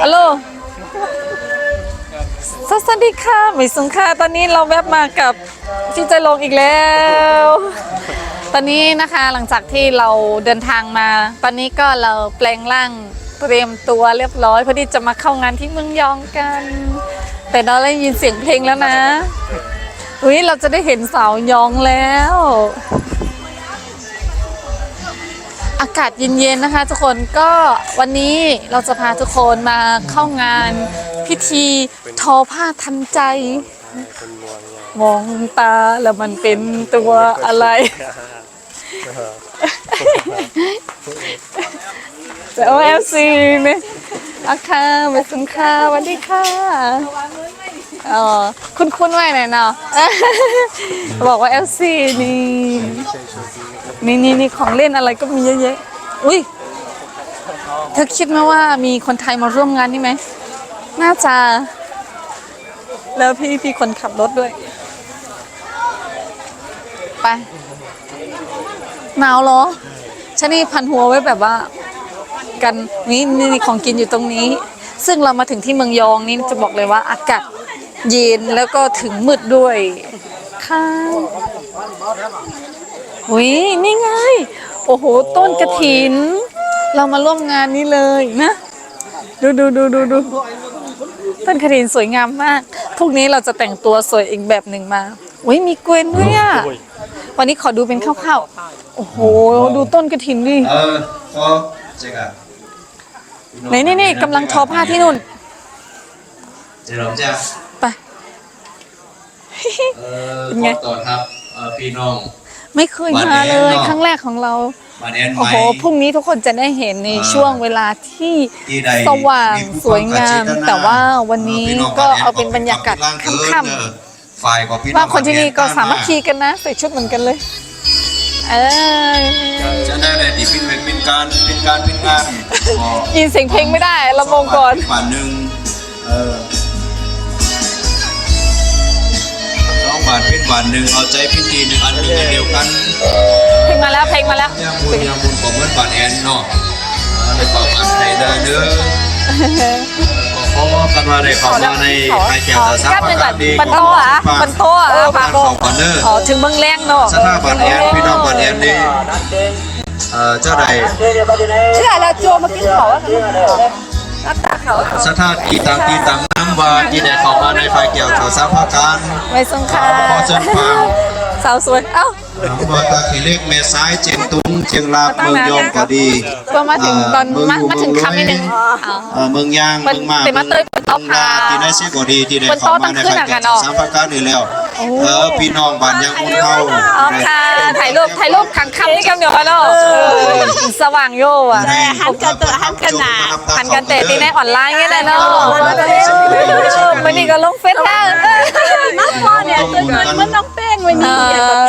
ฮัลโหลสวัสดีค่ะหมิสุงค่ะตอนนี้เราแวบมากับพี่ใจลงอีกแล้ว ตอนนี้นะคะหลังจากที่เราเดินทางมา ตอนนี้ก็เราแปลงร่างเตรียมตัวเรียบร้อยเพื่อที่จะมาเข้างานที่เมืองยองกัน แต่เราได้ยินเสียงเพลงแล้วนะอุ้ยเราจะได้เห็นสาวยองแล้ว อากาศเย็นๆนะคะ ทุกคนก็วันนี้เราจะพาทุกคนมาเข้างานพิธีทอผ้าทันใจ มองตาแล้วมันเป็นตัวอะไรจะเอาเอฟซีเนี่ยอาคาไปสุนค่าสวัสดีค่ะอ๋อคุณคุณไว้หน่อยเนาะบอกว่าเอฟซีนี่ นี่นี่นี่ของเล่นอะไรก็มีเยอะแยะอุ้ยเธอคิดไหมว่ามีคนไทยมาร่วมงานนี่ไหมน่าจะ แล้วพี่พี่คนขับรถด้วย ไปหนาวเหรอฉันนี่พันหัวไว้แบบว่า กันนี่นี่นี่ของกินอยู่ตรงนี้ ซึ่งเรามาถึงที่เมืองยองนี่จะบอกเลยว่า อากาศเย็นแล้วก็ถึงมืดด้วยค่ะ อุ้ยนี่ไง โอ้โห ต้นกระถิน เรามาร่วมงานนี้เลยนะ ดูดูดูดูดูต้นกระถินสวยงามมาก พวกนี้เราจะแต่งตัวสวยอีกแบบหนึ่งมา อุ้ยมีเกวนด้วยอะ วันนี้ขอดูเป็นคร่าวๆ โอ้โห ดูต้นกระถินดิเออพอเจ๊กไหนนี่กำลังทอผ้าที่นู่นเจ๊หลงจ้าไปเป็นไงต่อครับพี่น้อง ไม่เคยมาเลย ครั้งแรกของเรามาแอนโอ้ไม้โหพรุ่งนี้ทุกคนจะได้เห็นในอ่าช่วงเวลาที่ที่ใดสว่างมีผู้สวยงามฟังกระเจตนาแต่ว่าวันนี้พี่องก็บ้นแเอาเป็นบรรยากาศร่างเกินค่ำเด้อฝ่ายของพี่ๆน้องว่าคนที่นี่ก็บ้สามัคคีกันนะใส่ชุดเหมือนกันเลยเออจะได้ได้ดีเป็นเป็นการเป็นการเป็นงานอ๋อยินเสียงเพลงไม่ได้เรามองก่อนบาทหนึ่งเออ บาทเป็นบาทหนึ่งเอาใจพิธีหนึ่งอันหนึ่งอันเดียวกันเพลงมาแล้วเพลงมาแล้วยามบุญยามบุญของเหมือนบาทแอนเนาะเออได้ความอันใดได้เด้อขอกันว่าได้ความมาในใครแก้วตาซับแค่เป็นแบบดีบันโตอะบันโตอะเออพาบาทโกของก่อนเด้ออ๋อถึงเมืองแรงเนาะสถาบันแอนพี่น้องบาทแอนนี่เอ่อเจ้าใดเชื่อแล้วโจมากินเขาอะรับตาเขาสถานที่ต่างที่ต่างน้ำ ว่าที่ได้เข้ามาในไฟแก้วโทรศัพท์การไม่สงค่ะขอเชิญฟังสาวสวย เอ้าหนองบัวตาขีเล็กเมซ้ายเจียงตุงเชียงรากเมืองยองก็ดีก็มาถึงตอนเมืองมาอยู่มาถึงเมืองคำนิดนึงเลยอ๋อเอ่อเมืองยางมันเมืองมาเป็นมาเตยเป็นเต้าพาที่ได้เสียก็ดีที่ได้เป็นเข้าโต๊ะมาในตั้งขึ้นไฟอะกัแก้นเนาะวสามประการนี่แล้วเออพี่น้องบ้านยังอุ่นเฮาอ๋อค่ะ ถ่ายรูปถ่ายรูปขังคำนี่กันเดี๋ยวค่ะเนาะสว่างโย่อะหันกันตัวหันกันหนาหันกันเตะตีในออนไลน์ไงแหละเนาะมันนี่ก็ลงเฟซแล้วน้องพ่อเนี่ยตัวเงินมันน้องเออ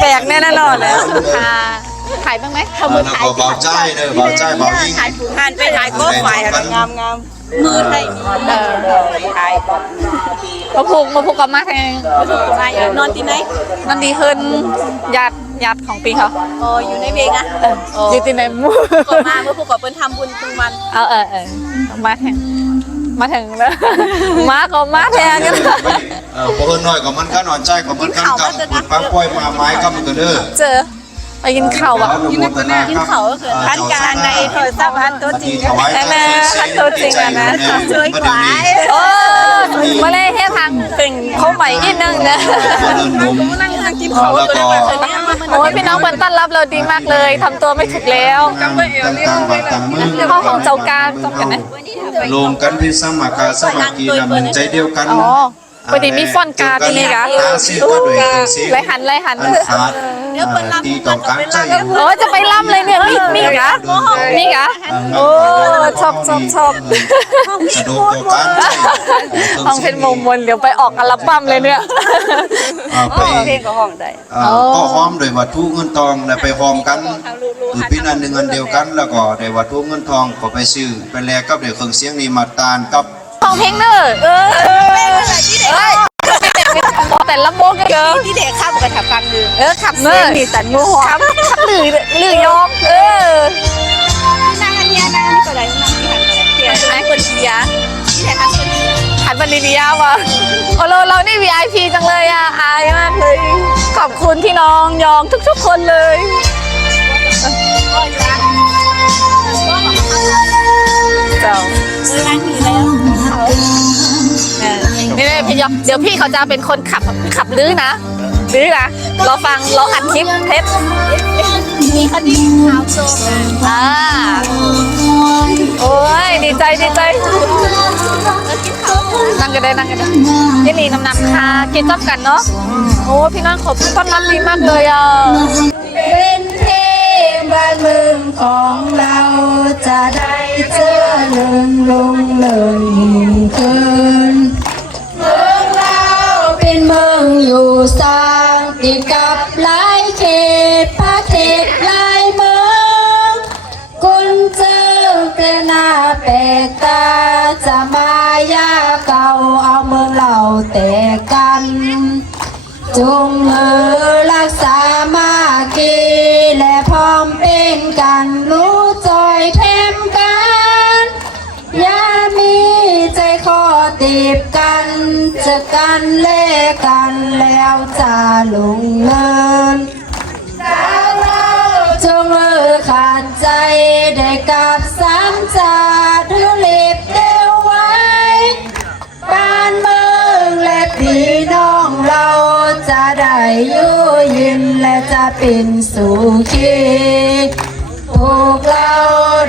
แปลกๆแน่นอนเลยค่ะ ถ่ายบ้างไหมแล้วก็เบาใจเด้อเบาใจเบายิ่งหันไปถ่ายโป๊ไฟงามงามมือไทยมีเออถ่ายมาผูกมาผูกกับมาแทงใช่นอนที่ไหนนั่นดีขึ้นญาติญาติของปีเขาโอ้อยู่ในเวงอะอยู่ที่ไหนหมูก่อนมาเมื่อพวกกับเปิ้นทำบุญทุกวันเอาเออเออมาแทงมาถึงแล้วมาก็มาแทงกันเออพวกเอิ้นน้อยก็มันก็นอนใจก็มันกันกับบุญปังปล่อยมาไม้ก็มันก็เด้อเจอ ไปกินข้าวอะกินนักกันกินเขาก็คือท่านการในโทรศัพท์ท่านตัวจริงแน่แน่ท่านตัวจริงอะนะช่วยกว่าโอ้มาเลยให้ทางเป็นเขาใหม่อีกนึงนะเดินนมนั่งนั่งกินแล้เขาวก็โอ้ยพี่น้องเปิดต้อนรับเราดีมากเลยทำตัวไม่ถูกแล้วต่างต่างบ้านต่างเมืองเฉพาะของเจ้าการจำกันไหมรวมกันเป็นสมัครสมัครกีนำหนึ่งใจเดียวกัน อ๋อพอดีมีฟอนต์การ์ดนี่กะตาซีก็ด้วยกันซีไรหันไรหันอันขาดตีต่อการใจโอ้ยจะไปล่ำเลยเนี่ยมีมีกะมีกะโอ้ชอบชอบชอบสะดวกต่อการใจห้องเพชรมงมนเดี๋ยวไปออกอัลบั้มเลยเนี่ยไปเพลงก็ห้องได้ก็หอมโดยวัตถุเงินทองไปหอมกันคือพี่นันหนึ่งอันเดียวกันแล้วก็ได้วัตถุเงินทองก็ไปซื้อไปแลกกับเดี๋ยวเครื่องเสียงนี่มาตานกับ ห้องเพลงเนอร์เออเอ้ยแต่ละโมงกันเยอะที่เด็กข้ามกับถับฟังดูเออขับเนอร์มีสันงูหอขับขับหรือหรือยองเออนั่งอันนี้นั่งอันนี้ก็ได้นั่งที่หันก็ได้เที่ยวไอ้คนเชียร์ดีดีอะวะโอโลเรานี่ VIP จังเลยอะอายมากเลย ขอบคุณพี่น้องยองทุกๆคนเลยเจ้านี่เลย พี่ยองเดี๋ยวพี่เขาจะเป็นคนขับขับลื้อนะลื้อนะเราฟังเราอัดคลิปเทปมีคดีข่าวโจมอ่าโอ้ยดีใจดีใจนั่งกันได้นั่งกันได้ยี่นี่น้ำหนักค่ะกินจับกันเนาะโอ้พี่น้องขอบคุณต้อนรับดีมากเลยอะเป็นเทพบ้านเมืองของเราจะได้เจอเริงลงเลยยิ่งขึ้นเงอยู่สร้างติดกับหลายเขตพระเขตหลายเมืองคุณเจอเป็นหน้าแปลกตาจะมายาเก่าเอาเมืองเราแต่กัน จงเอ จอกันเล่กันแล้วจะลงเงินสาวเราจงเออขาดใจได้กับสามจาเธอเล็บเดียวไว้บ้านเมืองและพี่น้องเราจะได้อยู่ยินและจะเป็นสุขีพวกเรา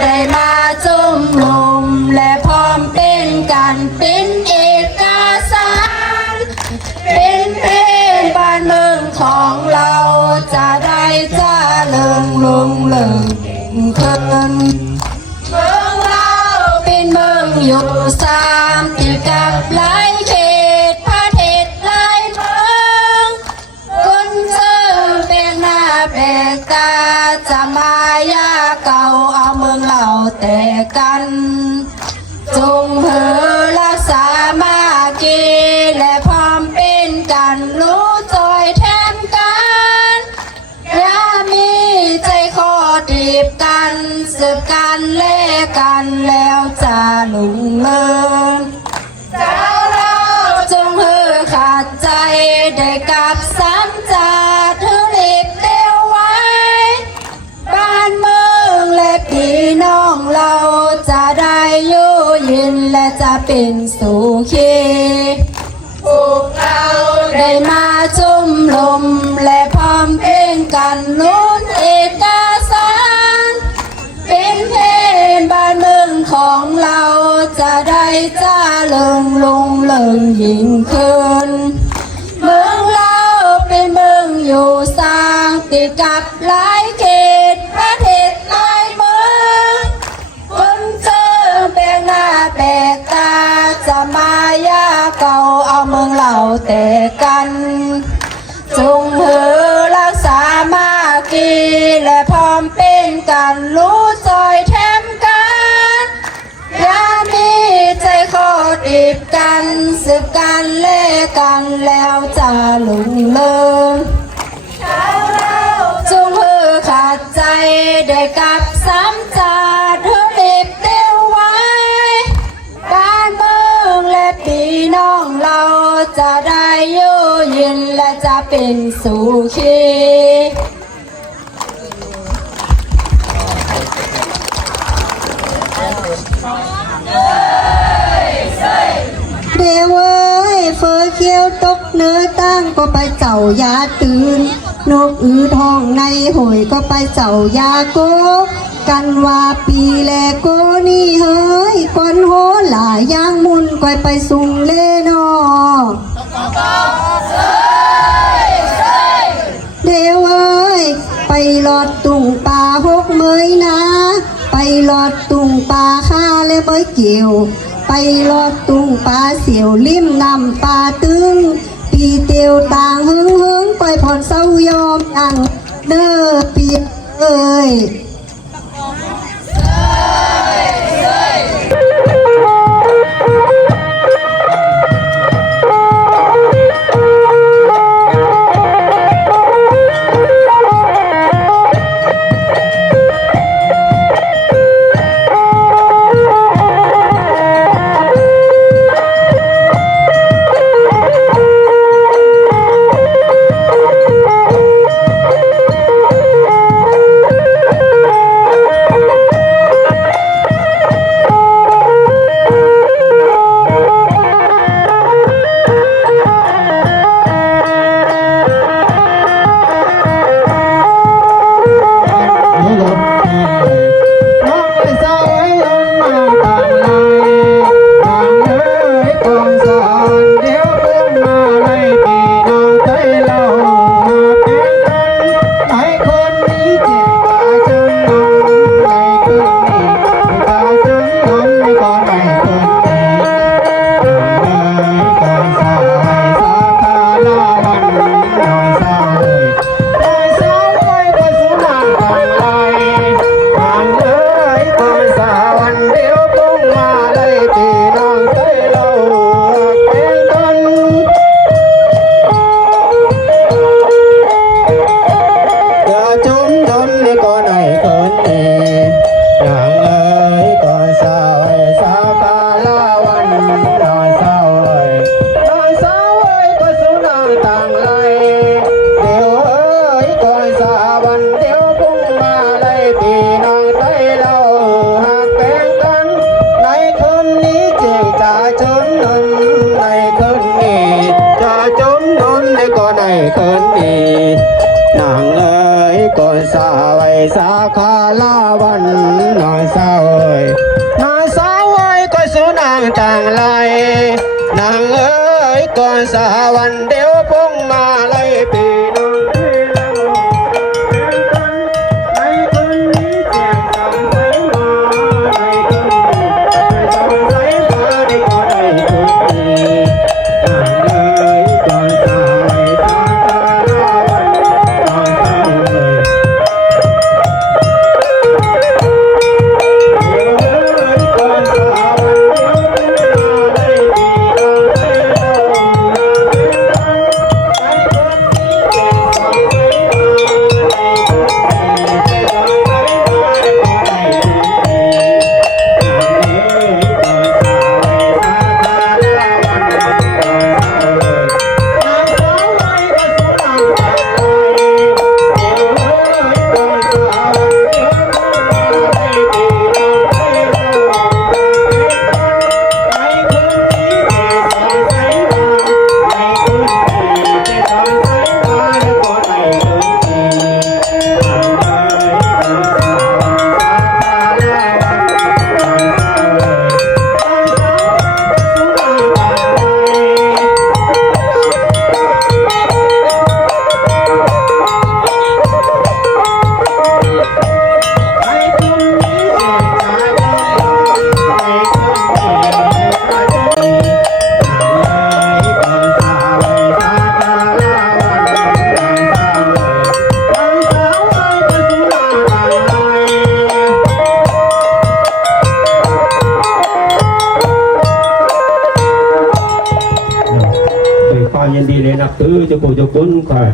ได้มาจุมนุมและพร้อมเป็นกันเป็นเอกสาร เป็นเพลงบ้านเมืองของเราจะได้เจ้าเริงลงเลิงเก่งขึ้นเมืองเราเป็นเมืองอยู่สามติดกับหลายเขตประเทศหลายเมืองคนเจอเป็นหน้าแปลกตาจะมายาเก่าเอาเมืองเราแต่กัน บกันเล่กันแล้วจะหลงเงินสาเราจงเฮอขาดใจได้กับสามจาเธอเล็บเดียวไว้ บ้านเมืองและพี่น้องเราจะได้อยู่ยินและจะเป็นส เริงลงเลิงยิ่งขึ้น เมืองเราเป็นเมืองอยู่สร้างติดกับหลายเขตประเทศหลายเมืองคนเจอแปลกหน้าแปลกตาจะมายาเก่าเอาเมืองเราแต่กัน จงเผอรักษามากีและพร้อมเป็นกันรู้ อดีบกันสืบกันเล่กันแล้วจะหลงเลิงจงเพื่อขาดใจได้กับสามจาเธอเด็บเดียวไว้บ้านเมืองและพี่น้องเราจะได้อยู่ยินและจะเป็นสุขี เดวเอ้ยเฟอเขียวตกเนื้อตั้งก็ไปเจ้ายาตื่น นกอือทองในหอยก็ไปเจ้ายาโก กันว่าปีแลโกนี่เฮ้ยคนโหหลายย่างมุนก็ไปสุงเล่นอเดวเอ้ยไปหลอดตุ่งปลาหกเมยนะ ไปหลอดตุงปลาข้าและเมยเกี่ยว ไปหลอดตุงปลาเสียวลิ่มนำปลาตึงปีเตียวต่างหึงหึงไปผ่อนเศร้ายอมยังเด้อปีเอ้ย ยินดีเลยนับถือเจ้าปู่เจ้าคุณคอย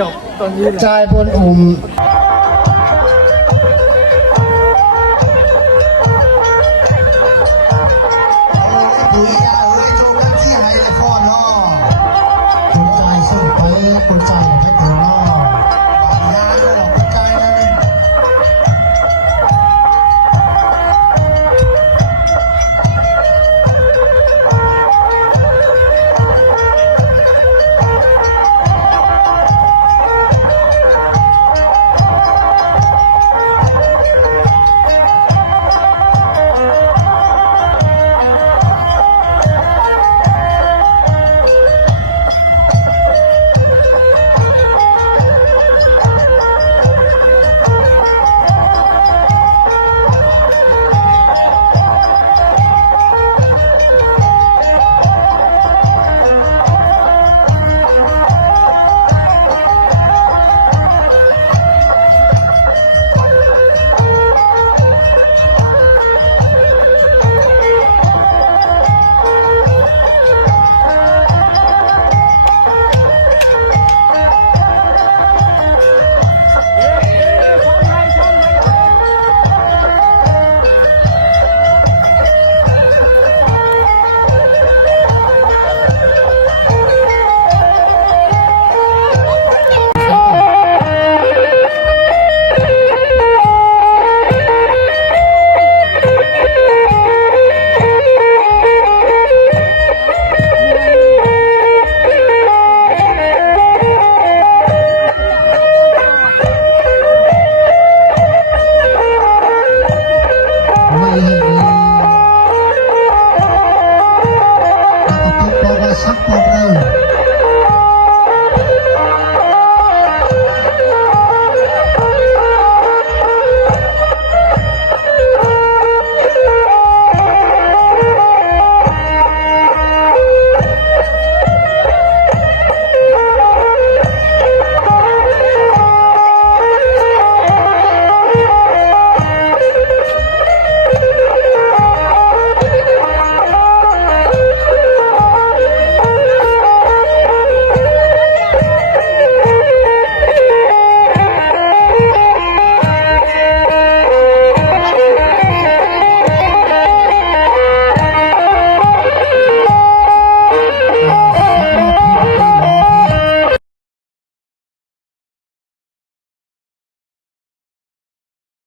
จบตรงนี้เชาพลอุ่ม